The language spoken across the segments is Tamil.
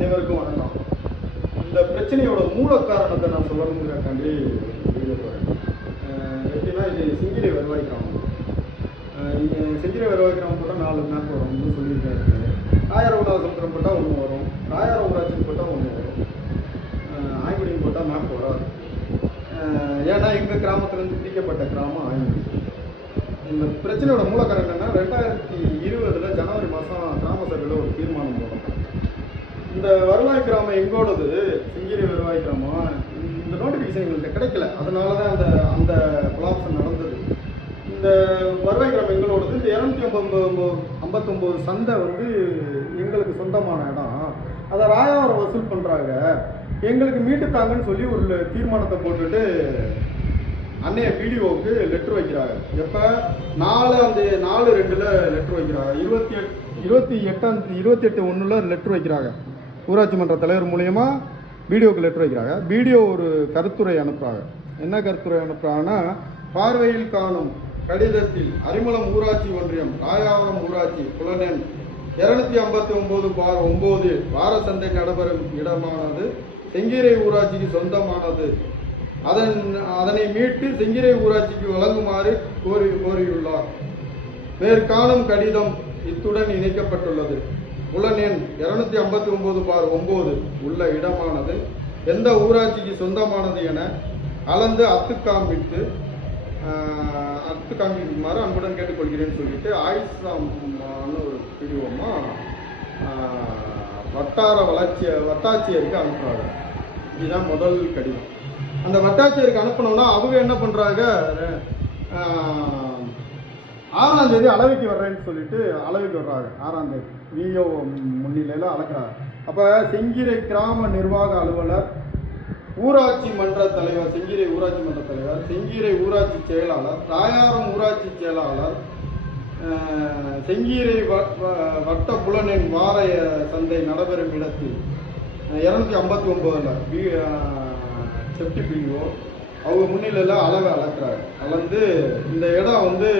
அனைவருக்கும் வணக்கம். இந்த பிரச்சனையோட மூல காரணத்தை நான் சொல்லணுங்கிறக்காண்டி வீடியோ போகிறேன். எப்படின்னா, இது செங்கிரை வருவாய் கிராமம். செங்கிரை வருவாய் கிராமம் போட்டால் 4 மேப் வரும்னு சொல்லியிருக்காரு. ராயாரகுடாசமுத்திரம் போட்டால் 1 வரும், ராயார ஊராட்சிக்கு போட்டால் 1 வரும், ஆய்குடிக்கு போட்டால் மேப் வராது. ஏன்னா எங்கள் கிராமத்துலேருந்து பிரிக்கப்பட்ட கிராமம் ஆய்குடி. இந்த பிரச்சனையோட மூல காரணம் என்னென்னா, 2020 ஜனவரி மாதம் கிராம சபையில் ஒரு தீர்மானம் போடும். இந்த வருவாய் கிராமம் எங்கோடது, செங்கிரை வருவாய் கிராமம். இந்த நோட்டிஃபிகேஷன் எங்களுக்கு கிடைக்கல, அதனால தான் அந்த கொலாப்ஷன் நடந்தது. இந்த வருவாய் கிராமம் எங்களோடது. இந்த 259 சந்தை வந்து எங்களுக்கு சொந்தமான இடம். அதை ராயாவரம் வசூல் பண்ணுறாங்க, எங்களுக்கு மீட்டுத்தாங்கன்னு சொல்லி ஒரு தீர்மானத்தை போட்டுட்டு அன்னைய பிடிஓவுக்கு லெட்ரு வைக்கிறாங்க. எப்போ 4/2 லெட்ரு வைக்கிறாங்க. 28/1 லெட்ரு வைக்கிறாங்க. ஊராட்சி மன்ற தலைவர் மூலயமா பிடிஓக்கு லெட்ரு வைக்கிறாங்க. பிடிஓ ஒரு கருத்துரை அனுப்புகிறாங்க. என்ன கருத்துரை அனுப்புகிறாங்கன்னா, பார்வையில் காணும் கடிதத்தில் அரிமளம் ஊராட்சி ஒன்றியம் ராயாவரம் ஊராட்சி புலனெண் 259/9 வார சந்தை நடைபெறும் இடமானது செங்கிரை ஊராட்சிக்கு சொந்தமானது. அதனை மீட்டு செங்கிரை ஊராட்சிக்கு வழங்குமாறு கோரியுள்ளார். மேற்காணும் கடிதம் இத்துடன் இணைக்கப்பட்டுள்ளது. புலனெண் 259/9 உள்ள இடமானது எந்த ஊராட்சிக்கு சொந்தமானது என அளந்து அத்து காண்பிக்குமாறு அன்புடன் கேட்டுக்கொள்கிறேன்னு சொல்லிட்டு ஆயிஷான்னு ஒரு பிடிஓமா வட்டாட்சியருக்கு அனுப்புகிறாங்க. இதுதான் முதல் கடிதம். அந்த வட்டாட்சியருக்கு அனுப்பினோம்னா அவங்க என்ன பண்ணுறாங்க, 6ஆம் தேதி அளவைக்கு வர்றேன்னு சொல்லிட்டு அளவைக்கு வர்றாங்க. 6ஆம் தேதி விஓ முன்னிலையில் அளக்கிறாங்க. அப்போ செங்கிரை கிராம நிர்வாக அலுவலர், ஊராட்சி மன்ற தலைவர், செங்கிரை ஊராட்சி மன்ற தலைவர், செங்கிரை ஊராட்சி செயலாளர், ராயாரம் ஊராட்சி செயலாளர், செங்கிரை வட்ட புலனெண் வார சந்தை நடைபெறும் இடத்தில் 259 செப்டி பிடிஓ அவங்க முன்னிலையில் அளவை அளக்கிறாங்க. அளந்து இந்த இடம் வந்து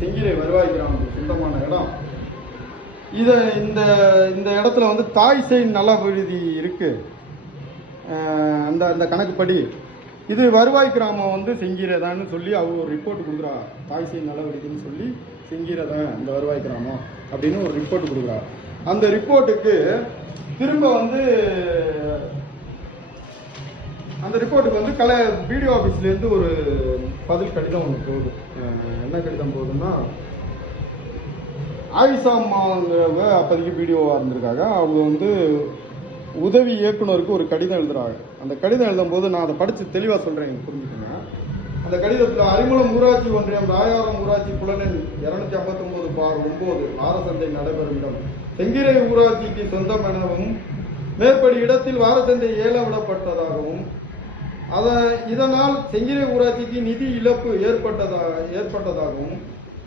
செங்கிரை வருவாய் கிராமத்துக்கு சொந்தமான இடம். இந்த இடத்துல வந்து தாய் செய் நல விடுதி இருக்கு. அந்த கணக்குப்படி இது வருவாய் கிராமம் வந்து செங்கிரை தான்னு சொல்லி அவங்க ஒரு ரிப்போர்ட் கொடுக்குறா. தாய் செய் நல விடுதின்னு சொல்லி செங்கிரை தான் இந்த வருவாய் கிராமம் அப்படின்னு ஒரு ரிப்போர்ட் கொடுக்குறா. அந்த ரிப்போர்ட்டுக்கு திரும்ப வந்து அந்த ரிப்போர்ட்டுக்கு வந்து பிடிஓ ஆஃபீஸ்லேருந்து ஒரு பதில் கடிதம் ஒன்று போகுது. என்ன கடிதம் போகுதுன்னா, ஆயிஷாமாங்கிறவங்க அப்போதைக்கு பிடிஓவாக இருந்திருக்காங்க. அவங்க வந்து உதவி இயக்குனருக்கு ஒரு கடிதம் எழுதுறாங்க. அந்த கடிதம் எழுதும்போது நான் அதை படித்து தெளிவாக சொல்கிறேன், புரிஞ்சுக்கோங்க. அந்த கடிதத்தில் அரிமளம் ஊராட்சி ஒன்றியம் ராயாவரம் ஊராட்சி புலனெண் 259/9 வார சந்தை நடைபெறும் இடம் செங்கிரை ஊராட்சிக்கு சொந்தம் எனவும் மேற்படி இடத்தில் வார சந்தை ஏலவிடப்பட்டதாகவும் இதனால் செங்கிரை ஊராட்சிக்கு நிதி இழப்பு ஏற்பட்டதாகவும்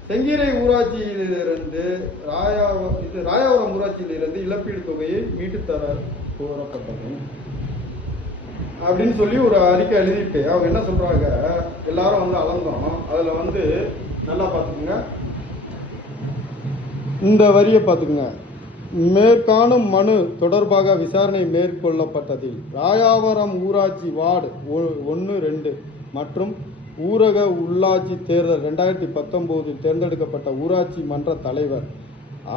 செங்கிரை ஊராட்சியிலிருந்து ராயாவரம் ஊராட்சியிலிருந்து இழப்பீடு தொகையை மீட்டுத்தர கோரப்பட்டதும் அப்படின்னு சொல்லி ஒரு அறிக்கை எழுதிட்டு அவங்க என்ன சொல்றாங்க, எல்லாரும் வந்து அளந்தோம். அதுல வந்து நல்லா பார்த்துக்குங்க, இந்த வரியை பார்த்துக்குங்க. மேற்காணும் மனு தொடர்பாக விசாரணை மேற்கொள்ளப்பட்டதில் ராயாவரம் ஊராட்சி வார்டு 1, 2 மற்றும் ஊரக உள்ளாட்சி தேர்தல் 2019 தேர்ந்தெடுக்கப்பட்ட ஊராட்சி மன்ற தலைவர்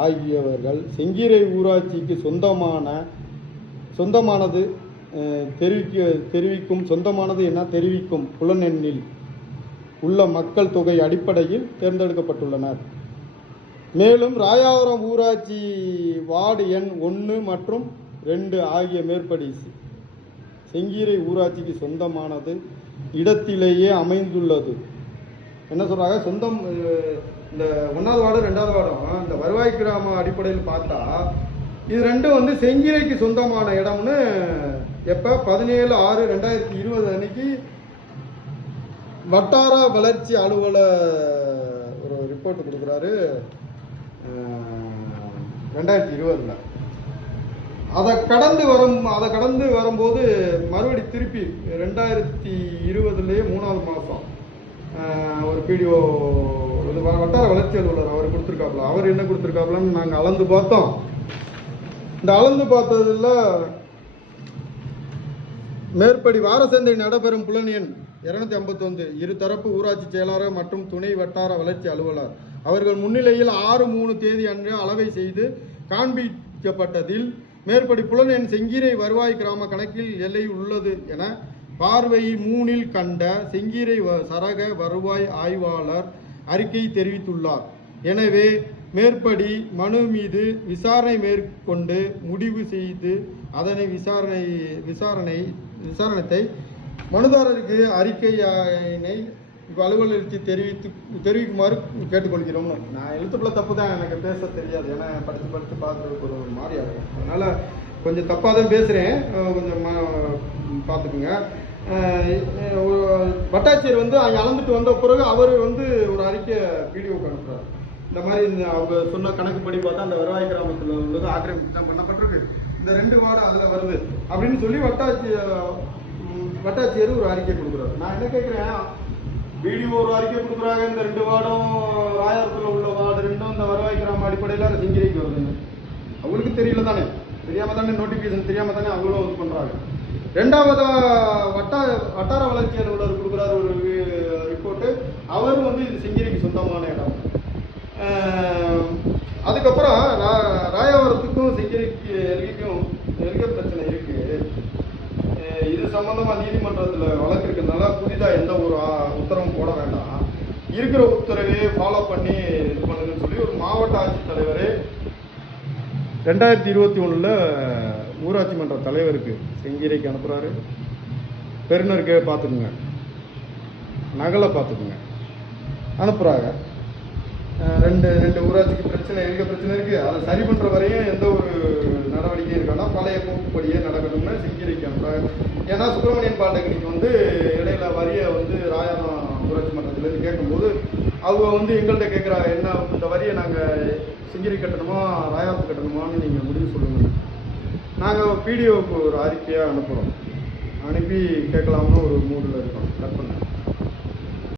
ஆகியவர்கள் செங்கிரை ஊராட்சிக்கு சொந்தமானது தெரிவிக்கும் புலனெண்ணில் உள்ள மக்கள் தொகை அடிப்படையில் தேர்ந்தெடுக்கப்பட்டுள்ளனர். மேலும் ராயாவரம் ஊராட்சி வார்டு எண் 1 மற்றும் 2 ஆகிய மேற்படி செங்கிரை ஊராட்சிக்கு சொந்தமானது இடத்திலேயே அமைந்துள்ளது. என்ன சொல்றாங்க, சொந்தம் இந்த 1வது வார்டு 2வது வார்டும் இந்த வருவாய் கிராம அடிப்படையில் பார்த்தா இது ரெண்டும் வந்து செங்கிரைக்கு சொந்தமான இடம்னு எப்போ 17/6/2020 அன்னைக்கு வட்டார வளர்ச்சி அலுவலர் ஒரு ரிப்போர்ட் கொடுக்குறாரு 2020. அதை கடந்து வரும்போது மறுபடி திருப்பி 2020 3வது மாதம் ஒரு பிடிஓ வட்டார வளர்ச்சி அலுவலர் அவர் கொடுத்துருக்காப்புல. அவர் என்ன கொடுத்துருக்காப்புலன்னு நாங்கள் அளந்து பார்த்தோம். இந்த அளந்து பார்த்ததுல மேற்படி வாரசந்தை நடைபெறும் புலன் எண் 251 இருதரப்பு ஊராட்சி செயலாளர் மற்றும் துணை வட்டார வளர்ச்சி அலுவலர் அவர்கள் முன்னிலையில் 6/3 தேதி அன்று அளவை செய்து காண்பிக்கப்பட்டதில் மேற்படி புலன் எண் செங்கீரை வருவாய் கிராம கணக்கில் எல்லை உள்ளது என பார்வை 3 கண்ட செங்கீரை சரக வருவாய் ஆய்வாளர் அறிக்கை தெரிவித்துள்ளார். எனவே மேற்படி மனு மீது விசாரணை மேற்கொண்டு முடிவு செய்து அதனை விசாரணத்தை மனுதாரருக்கு அறிக்கையினை அலுவலருக்கு தெரிவிக்குமாறு கேட்டுக்கொள்கிறோம். நான் எழுத்துக்குள்ள தப்பு தான், எனக்கு பேச தெரியாது, ஏன்னா படித்து பார்க்குறதுக்கு ஒரு மாதிரியா இருக்கும். அதனால் கொஞ்சம் தப்பாக தான் பேசுகிறேன், கொஞ்சம் பார்த்துக்குங்க. வட்டாட்சியர் வந்து அங்கே அளந்துட்டு வந்த பிறகு அவர் வந்து ஒரு அறிக்கை வீடியோவுக்கு அனுப்புகிறார். இந்த மாதிரி அவங்க சொன்ன கணக்குப்படி பார்த்தா அந்த வருவாய் கிராமத்தில் உள்ளது ஆக்கிரமிப்பு தான் பண்ணப்பட்டிருக்கு, இந்த 2 வார்டு அதில் வருது அப்படின்னு சொல்லி வட்டாட்சியர் ஒரு அறிக்கை கொடுக்குறாரு. நான் என்ன கேட்குறேன், வீடியோ ஒரு அறிக்கை கொடுக்குறாங்க, இந்த 2 வார்டும் ராயாரத்தில் உள்ள வார்டு 2 இந்த வருவாய் கிராம அடிப்படையில் செங்கிரிக்கு வருதுங்க. அவங்களுக்கு தெரியல தானே, தெரியாமல் தானே நோட்டிஃபிகேஷன் தெரியாமல் தானே அவங்களும் இது பண்ணுறாங்க. 2வது வட்டார வளர்ச்சி அலுவலர் கொடுக்குறாரு ஒரு ரிப்போர்ட்டு, அவரும் வந்து இது செங்கிரிக்கு சொந்தமான இடம். அதுக்கப்புறம் ராயவரத்துக்கும் செங்கிரிக்கு எல்கை பிரச்சனை இருக்குது, இது சம்பந்தமாக நீதிமன்றத்தில் வழக்கு இருக்கிறதுனால புதிதாக எந்த ஒரு உத்தரவும் போட வேண்டாம், இருக்கிற உத்தரவையே ஃபாலோ பண்ணி இது பண்ணுங்கன்னு சொல்லி ஒரு மாவட்ட ஆட்சித்தலைவர் 2021 ஊராட்சி மன்ற தலைவருக்கு செங்கீரைக்கு அனுப்புகிறாரு. பெருநருக்கே பார்த்துக்குங்க, நகலை பார்த்துக்குங்க, அனுப்புகிறாங்க. 2 ஊராட்சிக்கு பிரச்சனை இருக்குது, அதை சரி பண்ணுற வரையும் எந்த ஒரு நடவடிக்கையும் இருக்கான்னா பழைய போக்குப்படியே நடக்கணும்னு செங்கீரைக்கு அனுப்புகிறாங்க. ஏன்னா சுப்பிரமணியன் பாலிடெக்னிக் வந்து இடையில வரியை வந்து ராயாரம் ஊராட்சி மன்றத்திலேருந்து கேட்கும்போது அவங்க வந்து எங்கள்கிட்ட கேட்குறாங்க, என்ன இந்த வரியை நாங்கள் செங்கீரை கட்டணுமா ராயாரத்து கட்டணுமான்னு நீங்கள் முடிவு சொல்லுங்கள். நாங்கள் பிடிஓவுக்கு ஒரு அறிக்கையாக அனுப்புகிறோம், அனுப்பி கேட்கலாம்னு ஒரு மூடில் இருக்கோம். கட் பண்ணேன்.